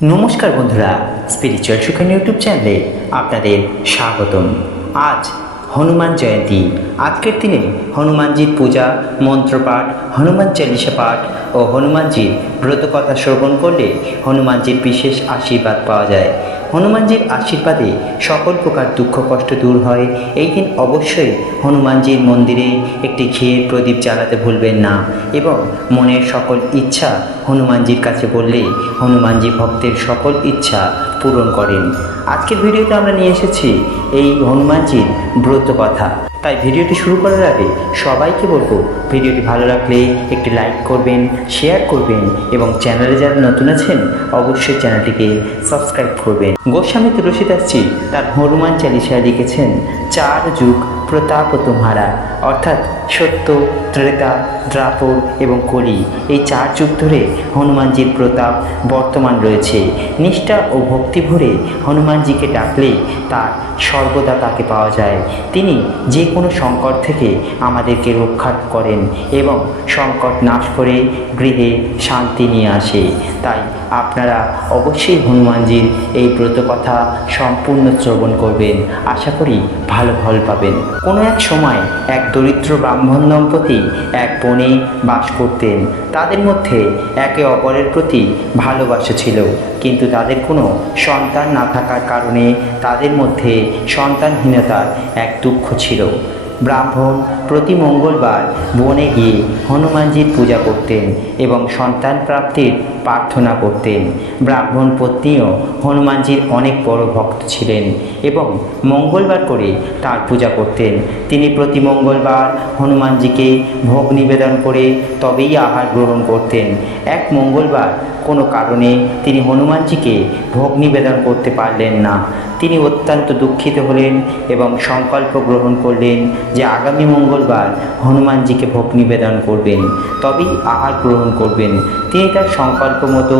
নমস্কার বন্ধুরা, spiritual Sukhan YouTube চ্যানেলে আপনাদের স্বাগতম। আজ হনুমান জয়ন্তী। আজকের দিনে হনুমানজির পূজা, মন্ত্রপাঠ, হনুমান চালিসা পাঠ ও হনুমানজির ব্রতকথা শ্রবণ করলে হনুমানজির বিশেষ আশীর্বাদ পাওয়া যায়। হনুমানজির আশীর্বাদে সকল প্রকার দুঃখ কষ্ট দূর হয়। এই দিন অবশ্যই হনুমানজির মন্দিরে একটি ঘিয়ের প্রদীপ জ্বালাতে ভুলবেন না এবং মনের সকল ইচ্ছা হনুমানজির কাছে বললে হনুমানজি ভক্তের সকল ইচ্ছা পূরণ করেন। আজকের ভিডিওতে আমরা নিয়ে এসেছি এই হনুমানজির ব্রত কথা। তাই ভিডিওটি শুরু করার আগে সবাইকে বলবো, ভিডিওটি ভালো লাগলে একটি লাইক করবেন, শেয়ার করবেন এবং চ্যানেলে যারা নতুন আছেন অবশ্যই চ্যানেলটিকে সাবস্ক্রাইব করবেন। গোস্বামী তুলসীদাসজি তার হনুমান চালিসায় লিখেছেন, 4 যুগ প্রতাপ তোমারা, অর্থাৎ সত্য, ত্রেতা, দ্রাপর এবং কলি, এই 4 যুগ ধরে হনুমানজির প্রতাপ বর্তমান রয়েছে। নিষ্ঠা ও ভক্তি ভরে হনুমানজিকে ডাকলে তার সর্বদা তাকে পাওয়া যায়। তিনি যে কোনো সংকট থেকে আমাদেরকে রক্ষা করেন এবং সংকট নাশ করে গৃহে শান্তি নিয়ে আসে। তাই আপনারা অবশ্যই হনুমানজির এই ব্রত কথা সম্পূর্ণ শ্রবণ করবেন, আশা করি ভালো ফল পাবেন। কোনো এক সময় এক দরিদ্র ব্রাহ্মণ দম্পতি এক বনে বাস করতেন। তাদের মধ্যে একে অপরের প্রতি ভালোবাসা ছিল, কিন্তু তাদের কোনো সন্তান না থাকার কারণে তাদের মধ্যে সন্তানহীনতার এক দুঃখ ছিল। ব্রাহ্মণ প্রতি মঙ্গলবার বনে গিয়ে হনুমানজির পূজা করতেন এবং সন্তান প্রাপ্তির প্রার্থনা করতেন। ব্রাহ্মণ পত্নীও হনুমানজির অনেক বড় ভক্ত ছিলেন এবং মঙ্গলবার করে তার পূজা করতেন। তিনি প্রতি মঙ্গলবার হনুমানজিকে ভোগ নিবেদন করে তবেই আহার গ্রহণ করতেন। এক মঙ্গলবার কোনো কারণে তিনি হনুমানজিকে ভোগ নিবেদন করতে পারলেন না। তিনি অত্যন্ত দুঃখিত হলেন এবং সংকল্প গ্রহণ করলেন যে আগামী মঙ্গলবার হনুমানজিকে ভোগ নিবেদন করবেন, তবেই আহার গ্রহণ করবেন। তিনি তার সংকল্প মতো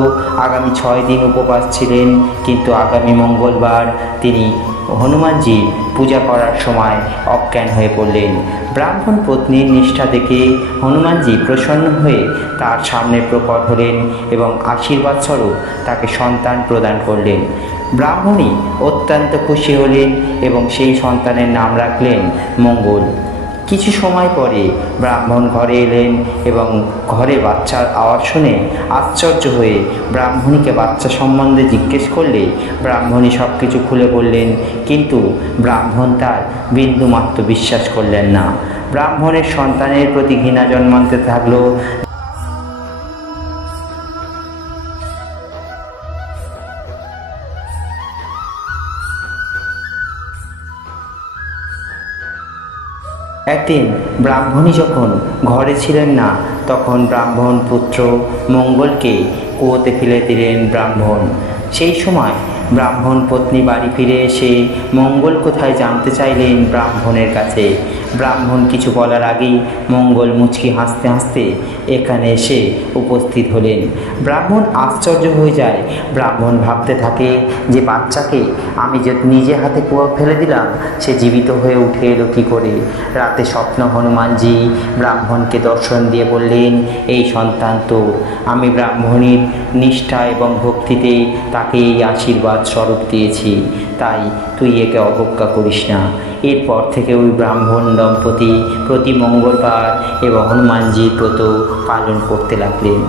আগামী 6 দিন উপবাস ছিলেন, কিন্তু আগামী মঙ্গলবার তিনি হনুমানজির পূজা করার সময় অজ্ঞান হয়ে পড়লেন। ব্রাহ্মণ পত্নীর নিষ্ঠা দেখে হনুমানজি প্রসন্ন হয়ে তার সামনে প্রকট হলেন এবং আশীর্বাদ স্বরূপ তাকে সন্তান প্রদান করলেন। ব্রাহ্মণী অত্যন্ত খুশি হলেন এবং সেই সন্তানের নাম রাখলেন মঙ্গল। কিছু সময় পরে ব্রাহ্মণ ঘরে এলেন এবং ঘরে বাচ্চার আওয়াজ শুনে আশ্চর্য হয়ে ব্রাহ্মণীকে বাচ্চা সম্বন্ধে জিজ্ঞেস করলে ব্রাহ্মণী সব কিছু খুলে বললেন, কিন্তু ব্রাহ্মণ তার বিন্দুমাত্র বিশ্বাস করলেন না। ব্রাহ্মণের সন্তানের প্রতি ঘৃণা জন্মাতে থাকলো। একদিন ব্রাহ্মণী যখন ঘরে ছিলেন না, তখন ব্রাহ্মণ পুত্র মঙ্গলকে কুয়োতে ফেলে দিলেন ব্রাহ্মণ। সেই সময় ব্রাহ্মণ পত্নী বাড়ি ফিরে এসে মঙ্গল কোথায় জানতে চাইলেন ব্রাহ্মণের কাছে। ব্রাহ্মণ কিছু বলার আগেই মঙ্গল মুচকি হাসতে হাসতে এখানে এসে উপস্থিত হলেন। ব্রাহ্মণ আশ্চর্য হয়ে যায়। ব্রাহ্মণ ভাবতে থাকে যে বাচ্চাকে আমি যে নিজে হাতে কুয়া ফেলে দিলাম, সে জীবিত হয়ে উঠে এলো কী করে। রাতে স্বপ্ন হনুমানজি ব্রাহ্মণকে দর্শন দিয়ে বললেন, এই সন্তান তোর। আমি ব্রাহ্মণীর নিষ্ঠা এবং ভক্তিতে তাকে এই আশীর্বাদ স্বরূপ দিয়েছি, তাই তুই একে অবজ্ঞা করিস না। এরপর থেকে ওই ব্রাহ্মণ দম্পতি প্রতি মঙ্গলবার এবং হনুমানজির ব্রত পালন করতে লাগলেন।